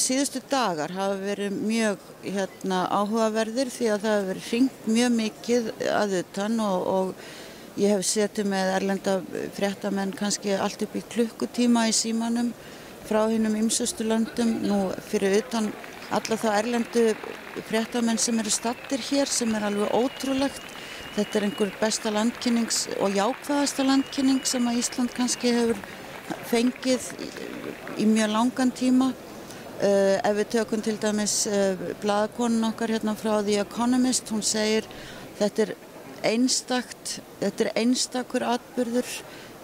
síðustu dagar hafa verið mjög áhugaverðir því að það hefur verið hringt mjög mikið að utan og ég hef setið með erlenda fréttamenn kannski allt upp í klukkutíma í símanum frá hinum ýmsustu löndum. Nú fyrir utan alla þá erlendu fréttamenn sem eru staddir hér sem alveg ótrúlegt. Þetta einhver besta landkynnings og jákvæðasta landkynning sem að Ísland kannski hefur fengið í mjög langan tíma. Ef við tökum til dæmis blaðakonun okkar hérna frá The Economist, hún segir þetta er einstakur atburður,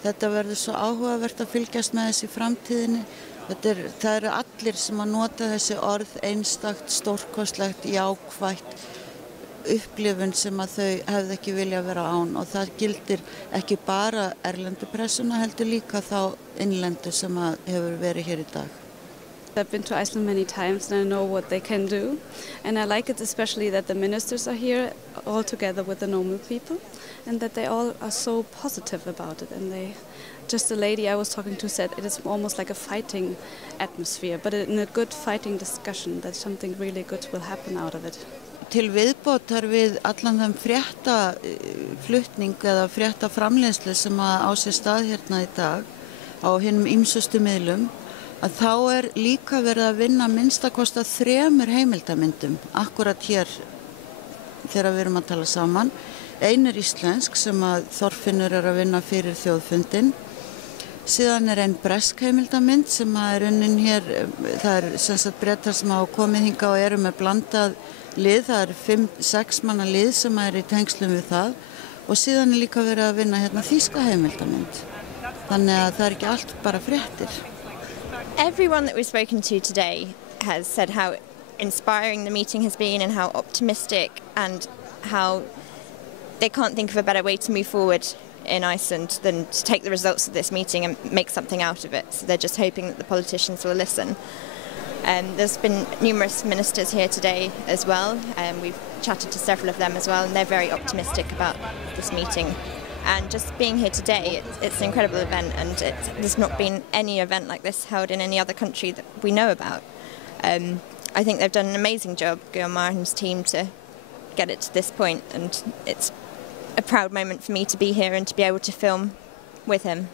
þetta verður svo áhugavert að fylgjast með þessi framtíðinni. Það eru allir sem að nota þessi orð einstakt, stórkostlegt, jákvætt, upplifun sem að þau hefði ekki vilja vera án og það gildir ekki bara erlendu pressuna heldur líka þá innlendu sem að hefur verið hér í dag. I've been to Iceland many times and I know what they can do, and I like it especially that the ministers are here all together with the normal people and that they all are so positive about it, and just the lady I was talking to said it is almost like a fighting atmosphere, but in a good fighting discussion, that something really good will happen out of it. Til viðbótar við allan þeim fréttaflutning eða fréttaframleiðslu sem á sér stað hérna í dag á hinum ýmsustu miðlum, að þá líka verið að vinna minnstakosta 3 heimildamyndum akkurat hér þegar við erum að tala saman. Ein íslensk sem að Þorfinnur að vinna fyrir þjóðfundinn. Síðan ein bresk heimildamynd sem að unnin hér, það sem sagt Bretar sem hafa komið hingað og eru með blandað lið, það 5-6 manna lið sem í tengslum við það og síðan líka verið að vinna hérna þýska heimildamynd. Þannig að það ekki allt bara fréttir. Everyone that we've spoken to today has said how inspiring the meeting has been and how optimistic and how they can't think of a better way to move forward in Iceland than to take the results of this meeting and make something out of it. So they're just hoping that the politicians will listen. There's been numerous ministers here today as well, and we've chatted to several of them as well, and they're very optimistic about this meeting. And just being here today, it's an incredible event, and there's not been any event like this held in any other country that we know about. I think they've done an amazing job, Guillaume Martin's team, to get it to this point, and it's a proud moment for me to be here and to be able to film with him.